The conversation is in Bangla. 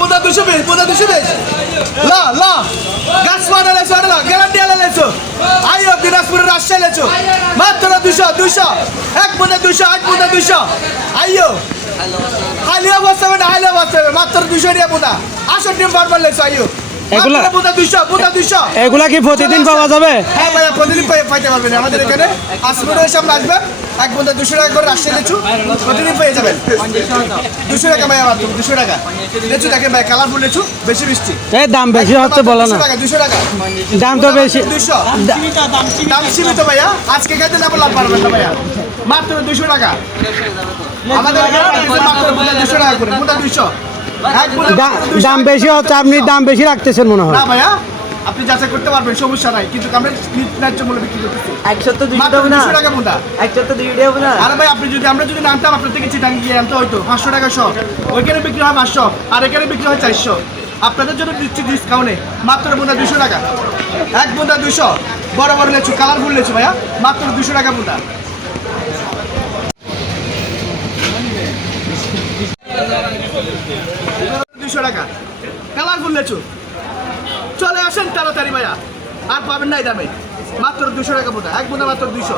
বোদা 220 বোদা 220 লা লা গাছমারা লেছো আড়লা গ্যারান্টি আলা লেছো আইও দিনাজপুর রাজশাহী লেছো মাত্র 200 এক বোদা 200 এক বোদা 200 আইও হালিয়া বসাবে না হালিয়া বসাবে মাত্র 200 টাকা বোদা 80 ডিম বারবার লেছো আইও এগুলা বোদা 200 এগুলা কি প্রতিদিন পাওয়া যাবে? হ্যাঁ ভাইয়া প্রতিদিন পাইতে পারবেন আমাদের এখানে আসমানের সামনে আসবেন এক বোদা 200 টাকা করে রাজশাহী লেচু প্রতিদিন পেয়ে যাবেন 200 টাকা ভাইয়া মাত্র 200 টাকা লেচু দেখেন ভাই কালারফুল লেচু বেশি মিষ্টি এই দাম বেশি হচ্ছে বলো না 200 টাকা দাম তো বেশি 200 দাম সীমিত ভাইয়া আজকে খেতে না বললাম পারবেন না ভাইয়া মাত্র 200 টাকা আমাদের এখানে মাত্র বোদা 200 টাকা করে বোদা 200 এক বোদা দাম বেশি হচ্ছে আপনি দাম বেশি রাখতেছেন মনে হয় না ভাইয়া আপনি যাচাই করতে পারবেন সমস্যা নাই কিন্তু আমরা ন্যায্য মূল্যে বিক্রি করতেছি 200 টাকা বোদা আরে ভাই আপনি যদি আমরা যদি নামতাম আপনার থেকে চিটাং গিয়ে আনতে হয়তো 500 টাকা সব ওইখানে বিক্রি হয় 500 আর এখানে বিক্রি হয় 400 আপনাদের জন্য দিচ্ছি ডিসকাউন্টে মাত্র বোদা 200 টাকা এক বোদা 200 বড় বড় লেচু কালারফুল লেচু ভাইয়া মাত্র 200 টাকা বোদা টাকা কালারফুল লেচু চলে আসেন তাড়াতাড়ি ভাইয়া আর পাবেন না এই দামে মাত্র 200 টাকা বোদা এক বোদা মাত্র 200